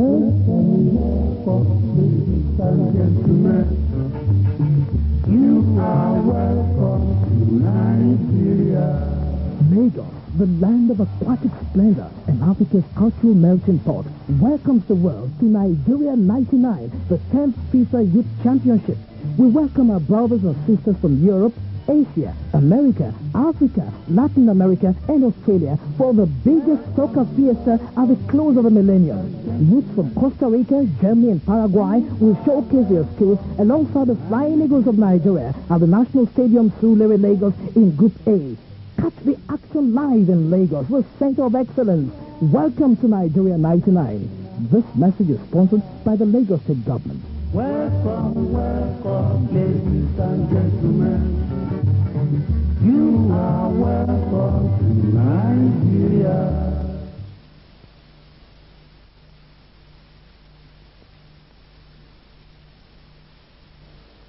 Ladies and gentlemen, you are welcome to Nigeria. Lagos, the land of aquatic splendor and Africa's cultural melting pot, welcomes the world to Nigeria 99, the 10th FIFA Youth Championship. We welcome our brothers and sisters from Europe, Asia, America, Africa, Latin America, and Australia for the biggest soccer fiesta at the close of the millennium. Youths from Costa Rica, Germany, and Paraguay will showcase their skills alongside the Flying Eagles of Nigeria at the National Stadium Surulere, Lagos in Group A. Catch the action live in Lagos, the center of excellence. Welcome to Nigeria 99. This message is sponsored by the Lagos State Government. Welcome, welcome, ladies and gentlemen. You are welcome to Nigeria.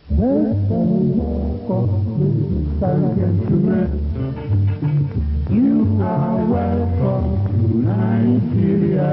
Welcome, welcome, ladies and gentlemen. You are welcome to Nigeria.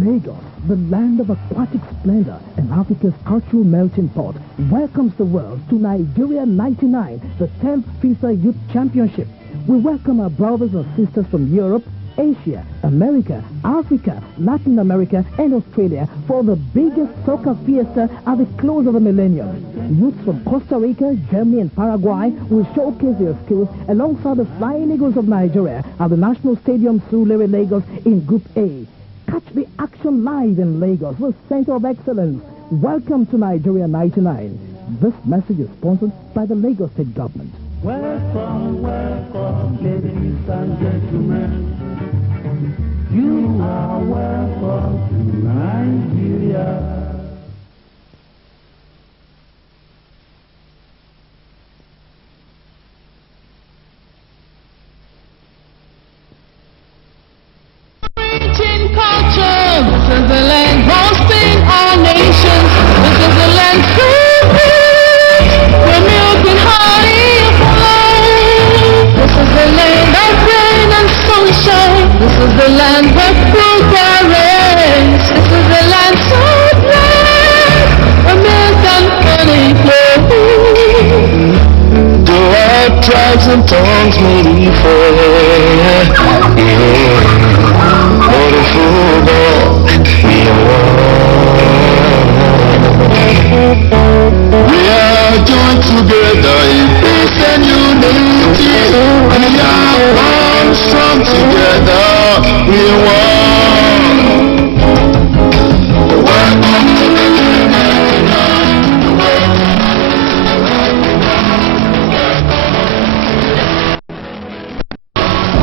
Lagos, the land of aquatic splendor and Africa's cultural melting pot, welcomes the world to Nigeria 99, the 10th FIFA Youth Championship. We welcome our brothers and sisters from Europe, Asia, America, Africa, Latin America, and Australia for the biggest soccer fiesta at the close of the millennium. Youths from Costa Rica, Germany, and Paraguay will showcase their skills alongside the Flying Eagles of Nigeria at the National Stadium Surulere, Lagos in Group A. Catch the action live in Lagos, the center of excellence. Welcome to Nigeria 99. This message is sponsored by the Lagos State Government. Welcome, welcome, ladies and gentlemen. You are welcome to Nigeria. This is the land hosting all nations. This is the land free, where milk and honey flow. This is the land of rain and sunshine. This is the land where fruit reigns. This is the land so blessed, where milk and honey flow. Though our tribes and tongues may differ, we are joined together in peace and unity. We are born strong together. We are one. Welcome to the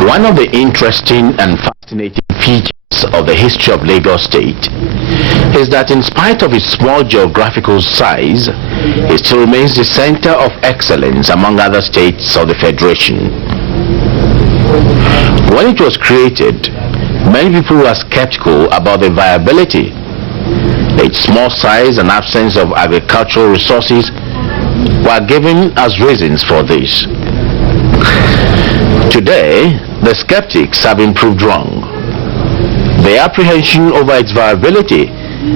One of the interesting and fascinating features of the history of Lagos State is that in spite of its small geographical size, it still remains the center of excellence among other states of the Federation. When it was created, many people were skeptical about the viability. Its small size and absence of agricultural resources were given as reasons for this. Today, the skeptics have been proved wrong. The apprehension over its viability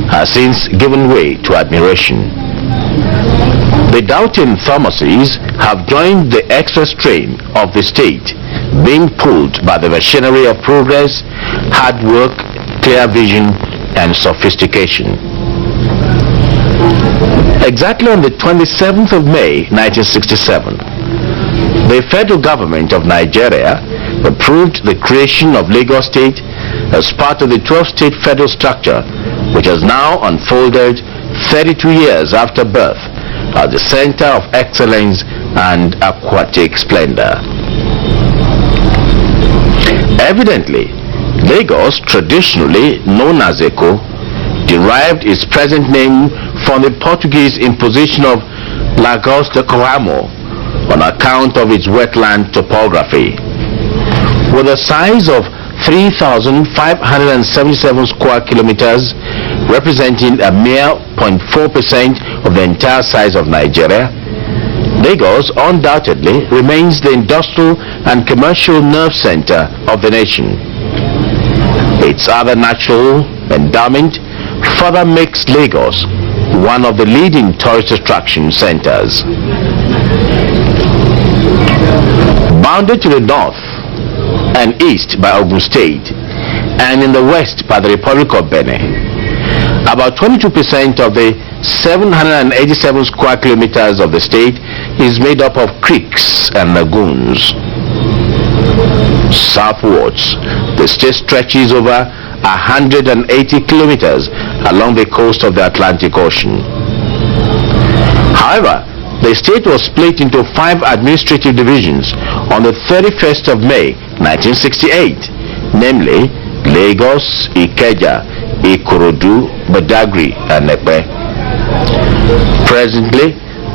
has since given way to admiration. The doubting Thomases have joined the express train of the state, being pulled by the machinery of progress, hard work, clear vision, and sophistication. Exactly on the 27th of May 1967, the federal government of Nigeria approved the creation of Lagos State as part of the 12-state federal structure, which has now unfolded 32 years after birth as the center of excellence and aquatic splendor. Evidently, Lagos, traditionally known as Eko, derived its present name from the Portuguese imposition of Lagos de Coamo on account of its wetland topography. With a size of 3,577 square kilometers, representing a mere 0.4% of the entire size of Nigeria, Lagos undoubtedly remains the industrial and commercial nerve center of the nation. Its other natural endowment further makes Lagos one of the leading tourist attraction centers. Bounded to the north and east by Ogun State and in the west by the Republic of Benin, about 22% of the 787 square kilometers of the state is made up of creeks and lagoons. Southwards, the state stretches over 180 kilometers along the coast of the Atlantic Ocean. However, the state was split into 5 administrative divisions on the 31st of May 1968, namely Lagos, Ikeja, Ikorodu, Badagry, and Epe. Presently,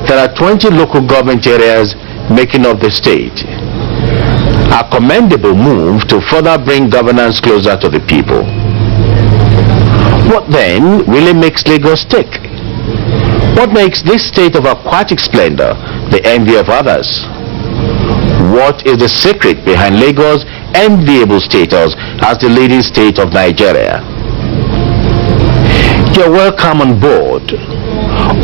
there are 20 local government areas making up the state. A commendable move to further bring governance closer to the people. What then really makes Lagos tick? What makes this state of aquatic splendor the envy of others? What is the secret behind Lagos' enviable status as the leading state of Nigeria? You're welcome on board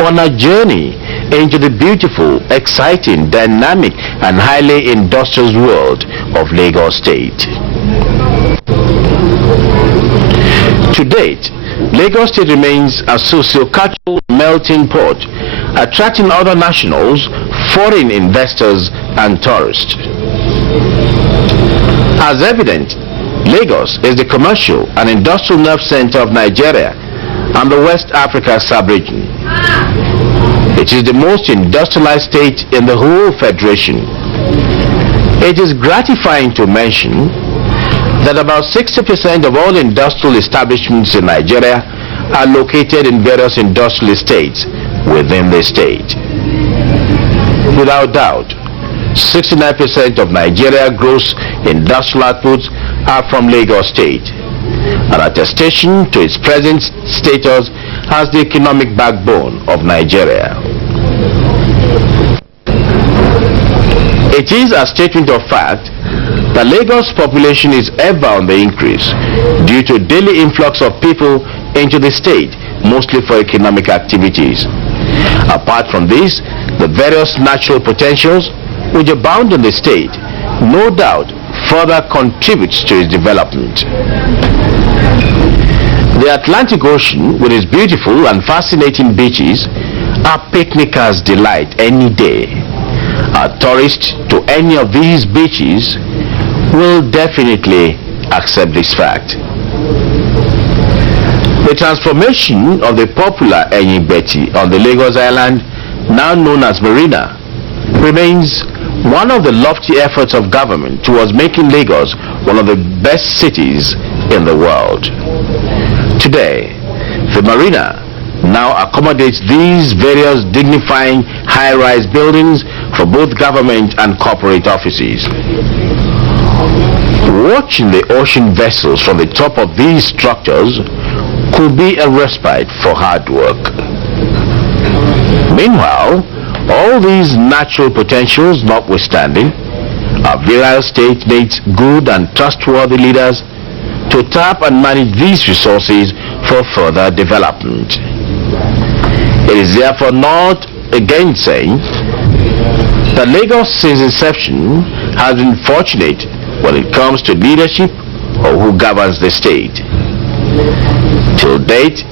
on a journey into the beautiful, exciting, dynamic, and highly industrious world of Lagos State. To date, Lagos State remains a socio-cultural melting pot, attracting other nationals, foreign investors, and tourists. As evident, Lagos is the commercial and industrial nerve center of Nigeria and the West Africa sub-region. It is the most industrialized state in the whole federation. It is gratifying to mention that about 60% of all industrial establishments in Nigeria are located in various industrial estates within the state. Without doubt, 69% of Nigeria gross industrial outputs are from Lagos State, an attestation to its present status as the economic backbone of Nigeria. It is a statement of fact that Lagos' population is ever on the increase due to daily influx of people into the state, mostly for economic activities. Apart from this, the various natural potentials which abound in the state, no doubt, further contributes to its development. The Atlantic Ocean, with its beautiful and fascinating beaches, are picnickers' delight any day. A tourist to any of these beaches will definitely accept this fact. The transformation of the popular Enyibeti on the Lagos Island, now known as Marina, remains one of the lofty efforts of government towards making Lagos one of the best cities in the world. Today, the Marina now accommodates these various dignifying high-rise buildings for both government and corporate offices. Watching the ocean vessels from the top of these structures could be a respite for hard work. Meanwhile, all these natural potentials notwithstanding, our virile state needs good and trustworthy leaders to tap and manage these resources for further development. It is therefore not again saying that Lagos since inception has been fortunate when it comes to leadership or who governs the state. Till date,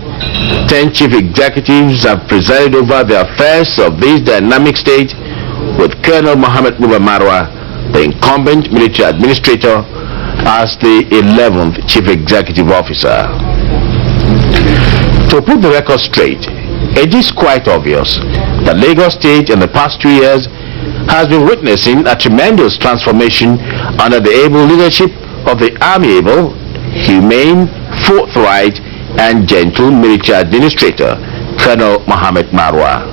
10 chief executives have presided over the affairs of this dynamic state, with Colonel Mohammed Buba Marwa, the incumbent military administrator, as the 11th chief executive officer. To put the record straight, it is quite obvious that Lagos State in the past 2 years has been witnessing a tremendous transformation under the able leadership of the amiable, humane, forthright, and gentle military administrator, Colonel Mohammed Marwa.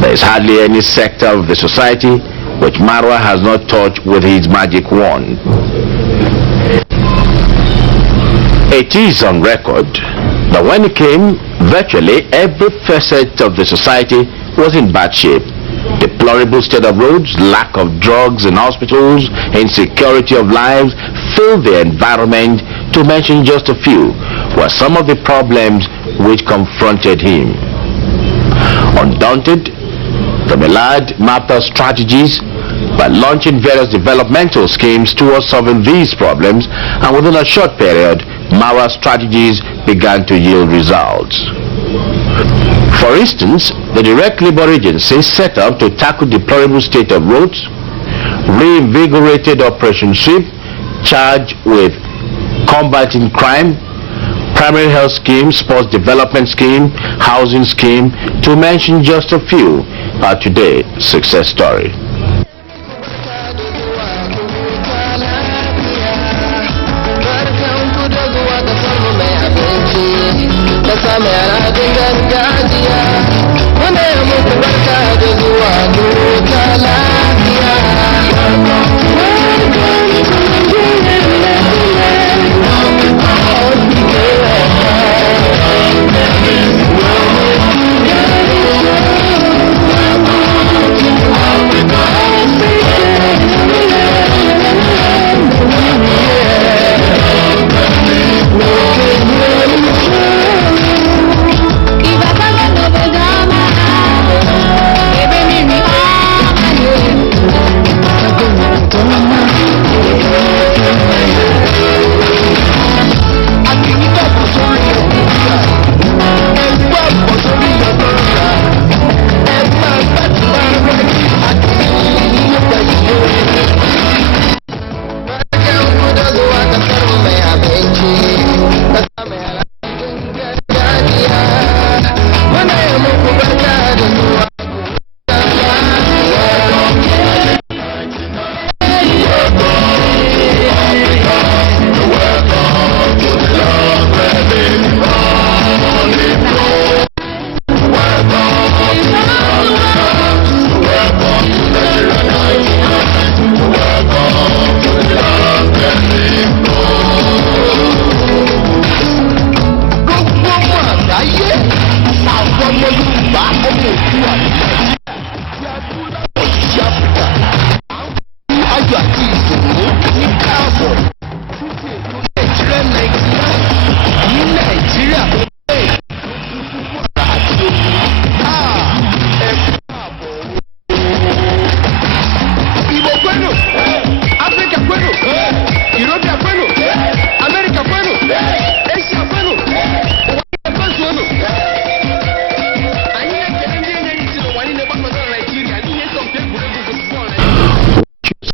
There is hardly any sector of the society which Marwa has not touched with his magic wand. It is on record that when he came, virtually every facet of the society was in bad shape. Deplorable state of roads, lack of drugs in hospitals, insecurity of lives filled the environment, to mention just a few, were some of the problems which confronted him. Undaunted, the Millard mapped out strategies by launching various developmental schemes towards solving these problems, and within a short period, Mara's strategies began to yield results. For instance, the Direct Labor Agency set up to tackle deplorable state of roads, reinvigorated Operation Sweep, charged with combating crime, primary health scheme, sports development scheme, housing scheme, to mention just a few, are today's success story.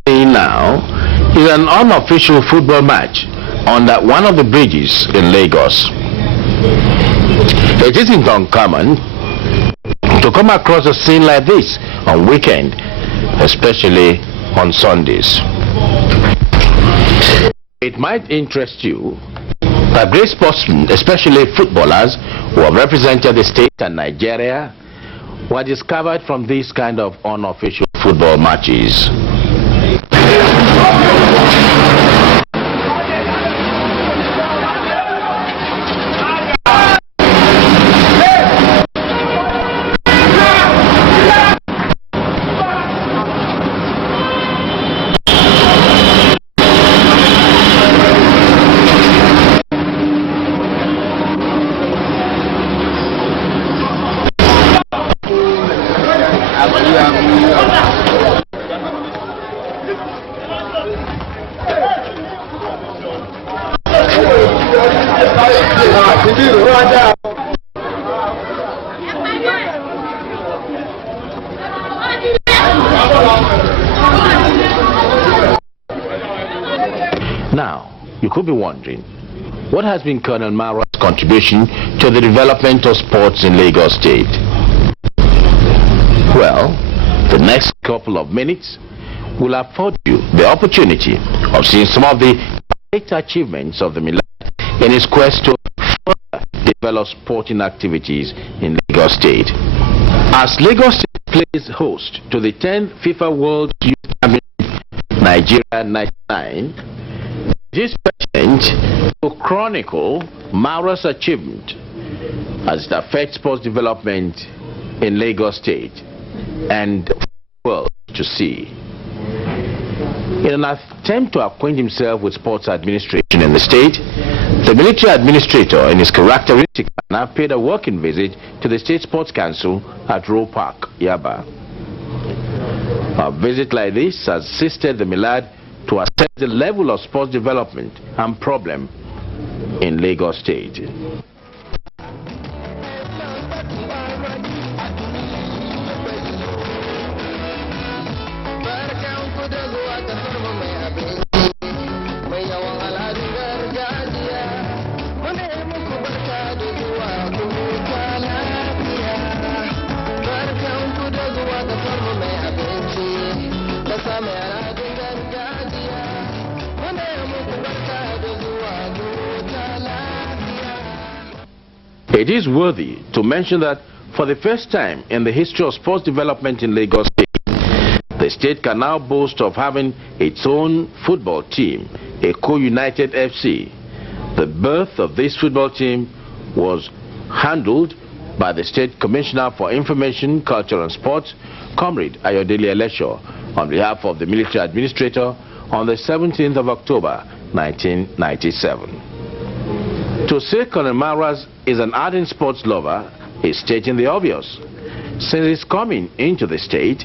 Now is an unofficial football match under one of the bridges in Lagos. It isn't uncommon to come across a scene like this on weekend, especially on Sundays. It might interest you that great sportsmen, especially footballers who have represented the state and Nigeria, were discovered from these kind of unofficial football matches. Now, you could be wondering, what has been Colonel Mara's contribution to the development of sports in Lagos State? Well, the next couple of minutes will afford you the opportunity of seeing some of the great achievements of the Millard in his quest to further develop sporting activities in Lagos State. As Lagos State plays host to the 10th FIFA World Youth Championship Nigeria 99, this present to chronicle Mara's achievement as it affects sports development in Lagos State and the world to see. In an attempt to acquaint himself with sports administration, situation in the state, the military administrator in his characteristic manner paid a working visit to the State Sports Council at Roe Park, Yaba. A visit like this has assisted the Milad to assess the level of sports development and problem in Lagos State. It is worthy to mention that for the first time in the history of sports development in Lagos State, the state can now boast of having its own football team, Eko United FC. The birth of this football team was handled by the State Commissioner for Information, Culture and Sports, Comrade Ayodele Elesho, on behalf of the military administrator on the 17th of October 1997. To say Colonel Maras is an ardent sports lover is stating the obvious. Since his coming into the state,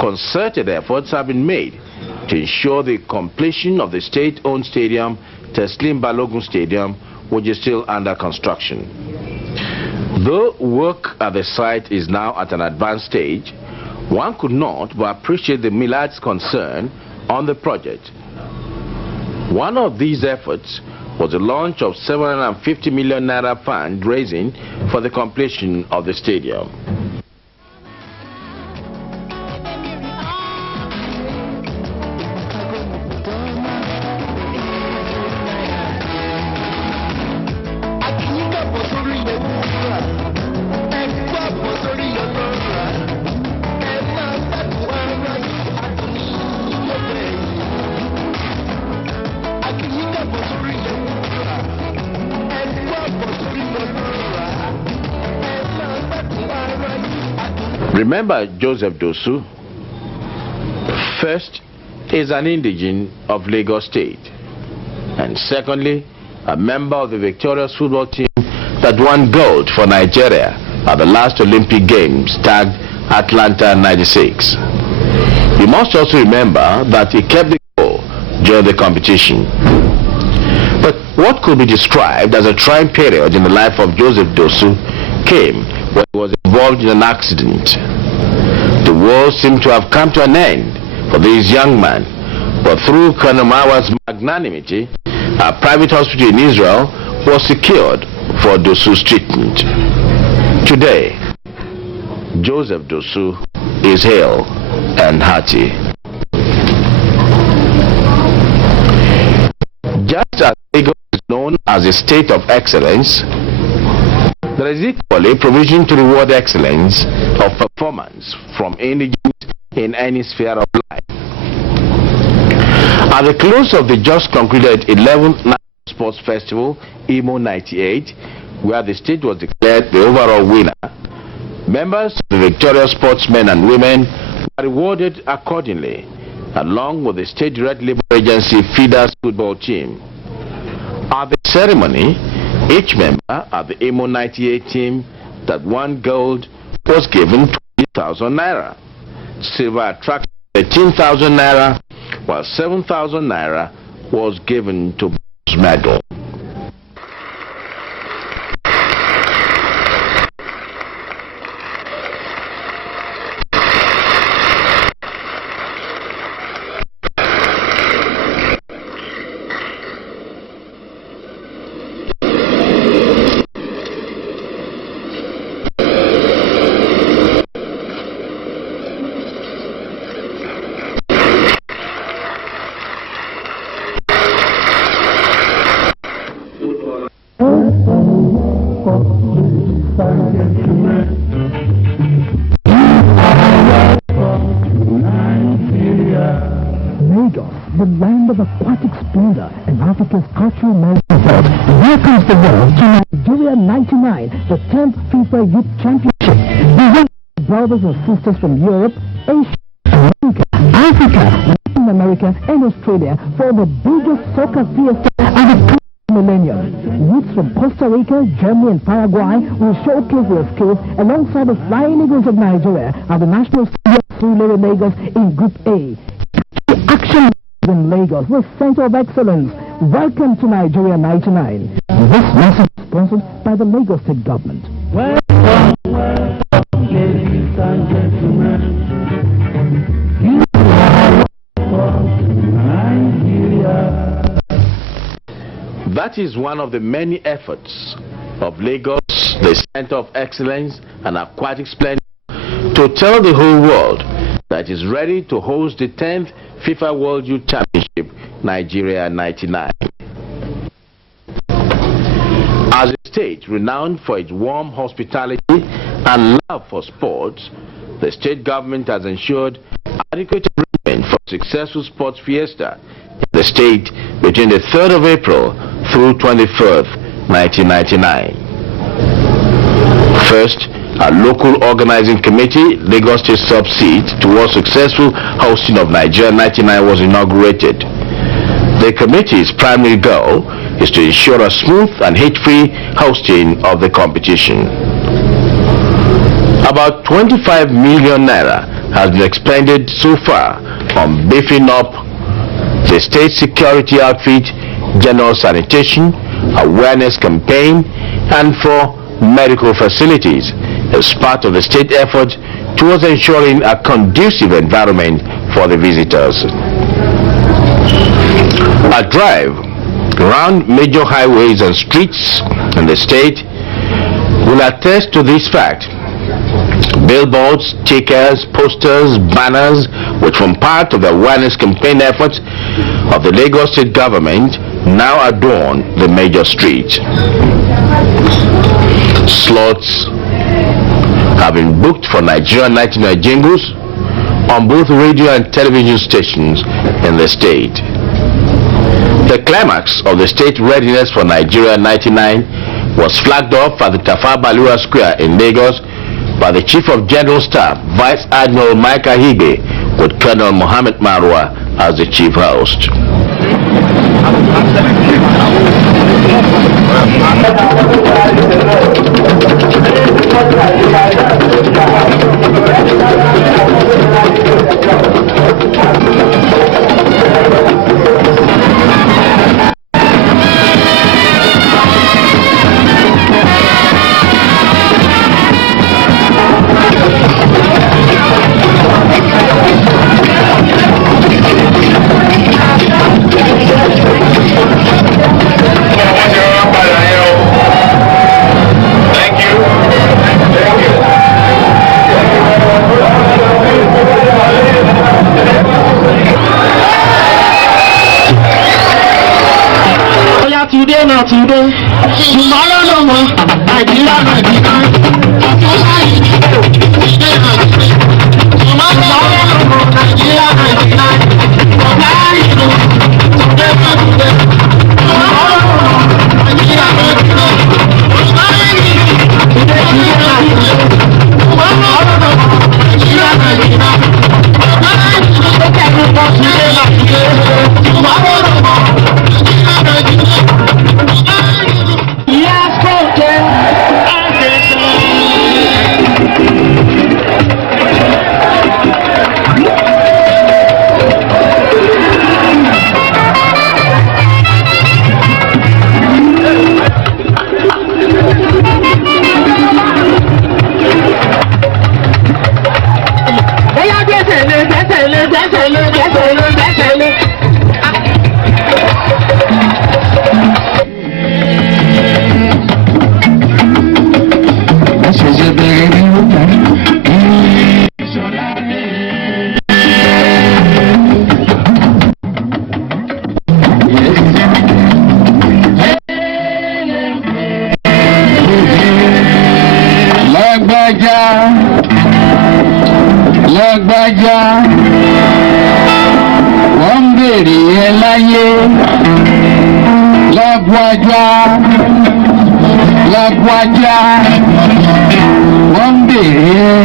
concerted efforts have been made to ensure the completion of the state-owned stadium, Teslim Balogun Stadium, which is still under construction. Though work at the site is now at an advanced stage, one could not but appreciate the Milad's concern on the project. One of these efforts was the launch of 750 million naira fundraising for the completion of the stadium. Remember Joseph Dosu, first, is an indigene of Lagos State, and secondly, a member of the victorious football team that won gold for Nigeria at the last Olympic Games tagged Atlanta 96. You must also remember that he kept the goal during the competition. But what could be described as a trying period in the life of Joseph Dosu came when he was involved in an accident. The world seemed to have come to an end for this young man, but through Colonel Mawa's magnanimity, a private hospital in Israel was secured for Dosu's treatment. Today, Joseph Dosu is hale and hearty. Just as Lagos is known as a state of excellence, there is equally provision to reward excellence of performance from indigents in any sphere of life. At the close of the just concluded 11th National Sports Festival, Imo 98, where the state was declared the overall winner, members of the victorious sportsmen and women were rewarded accordingly, along with the State Direct Labor Agency feeders football team. At the ceremony, each member of the Imo 98 team that won gold was given 20,000 naira. Silver attracted 13,000 naira, while 7,000 naira was given to bronze medal. Lagos, the land of aquatic splendor and Africa's cultural melting pot, welcomes the world to Nigeria 99, the 10th FIFA Youth Championship. We welcome brothers and sisters from Europe, Asia, America, Africa, Latin America, America and Australia for the biggest soccer fiesta of the millennium. Youths from Costa Rica, Germany and Paraguay will showcase their skills alongside the Flying Eagles of Nigeria at the National Stadium Surulere, Lagos in Group A. Action in Lagos with Center of Excellence. Welcome to Nigeria 99. This message is sponsored by the Lagos State Government. Welcome, ladies and gentlemen. You are welcome to Nigeria. That is one of the many efforts of Lagos, the Center of Excellence and Aquatic Splendor, to tell the whole world that it is ready to host the 10th FIFA World Youth Championship, Nigeria 99. As a state renowned for its warm hospitality and love for sports, the state government has ensured adequate arrangement for successful sports fiesta in the state between the 3rd of April through 23rd, 1999. First, a local organizing committee, Lagos State Sub-Seat, towards successful hosting of Nigeria 99 was inaugurated. The committee's primary goal is to ensure a smooth and hate-free hosting of the competition. About 25 million naira has been expended so far on beefing up the state security outfit, general sanitation, awareness campaign, and for medical facilities as part of the state effort towards ensuring a conducive environment for the visitors. A drive around major highways and streets in the state will attest to this fact. Billboards, stickers, posters, banners, which form part of the awareness campaign efforts of the Lagos State government, now adorn the major streets. Slots have been booked for Nigeria 99 jingles on both radio and television stations in the state. The climax of the state readiness for Nigeria 99 was flagged off at the Tafawa Balewa Square in Lagos by the Chief of General Staff, Vice Admiral Mike Ahibe, with Colonel Mohammed Marwa as the chief host. Today, not today. Tomorrow, no more. Nigeria, 99. Tomorrow, no more. Nigeria, 99. lágbájá wọ́n ń bèrè ẹ láyé lágbájá lágbájá wọ́n ń bèrè ẹ.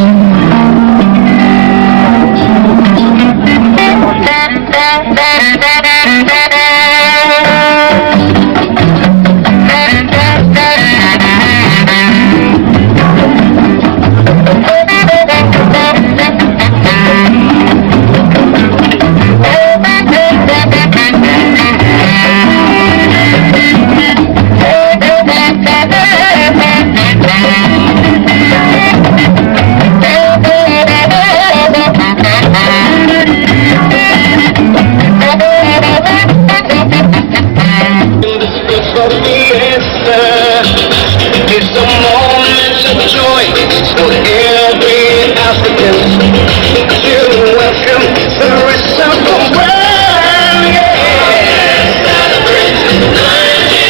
It's the moments of joy for every African to welcome the rest of the world. Yeah. Celebrate in the world. We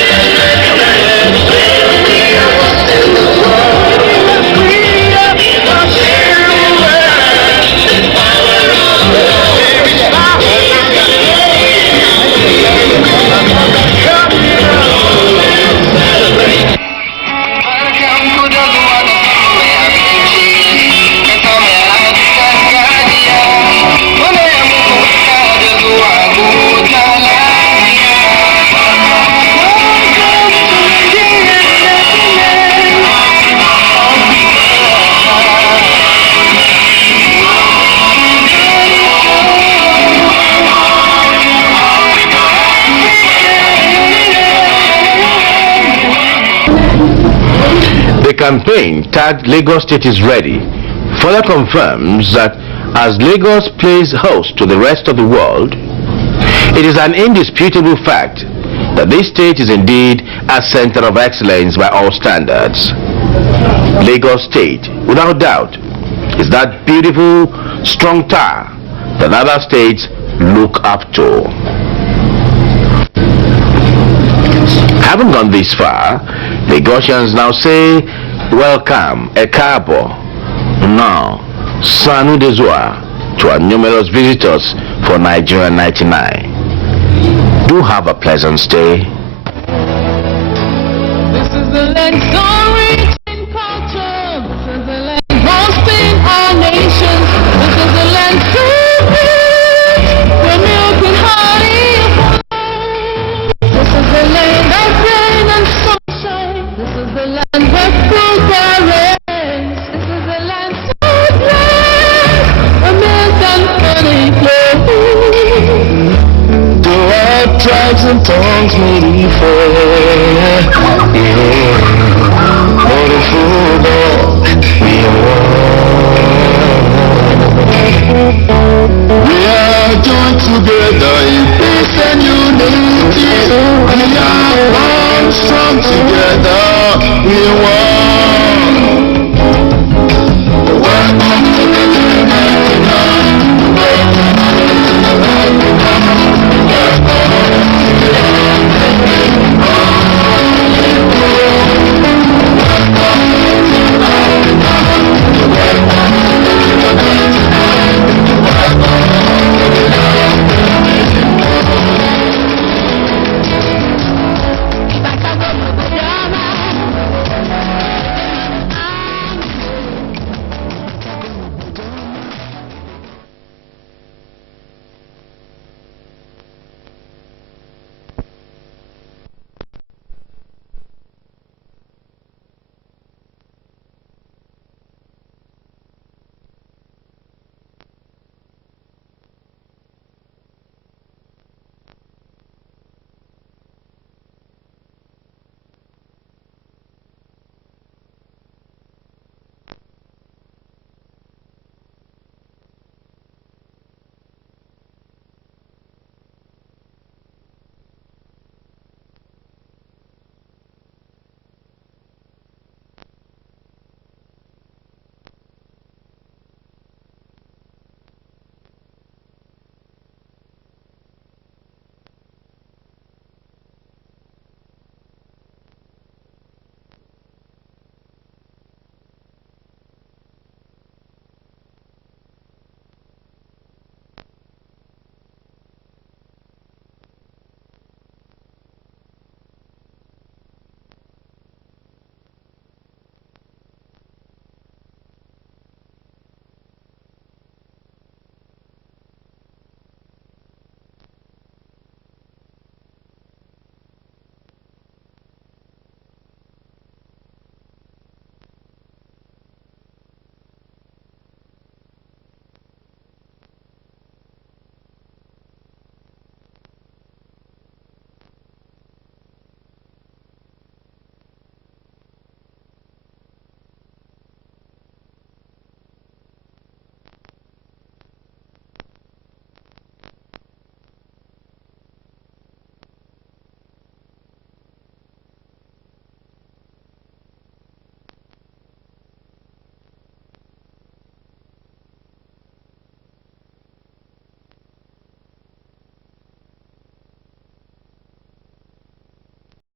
are The campaign tagged Lagos State is ready further confirms that as Lagos plays host to the rest of the world, it is an indisputable fact that this state is indeed a center of excellence by all standards. Lagos State, without doubt, is that beautiful, strong tower that other states look up to. Having gone this far, Lagosians now say, welcome, Ekabo, now, Sanu Desua, to our numerous visitors for Nigeria 99. Do have a pleasant stay. This is the land so rich in culture. This is the land boasting our nations. This is the land so rich where milk and honey flow. This is the land of rain and sunshine. This is the land where fruit are raised. This is the land so blessed where milk and honey flow. tribes and tongues may differ, yeah. But in football, we are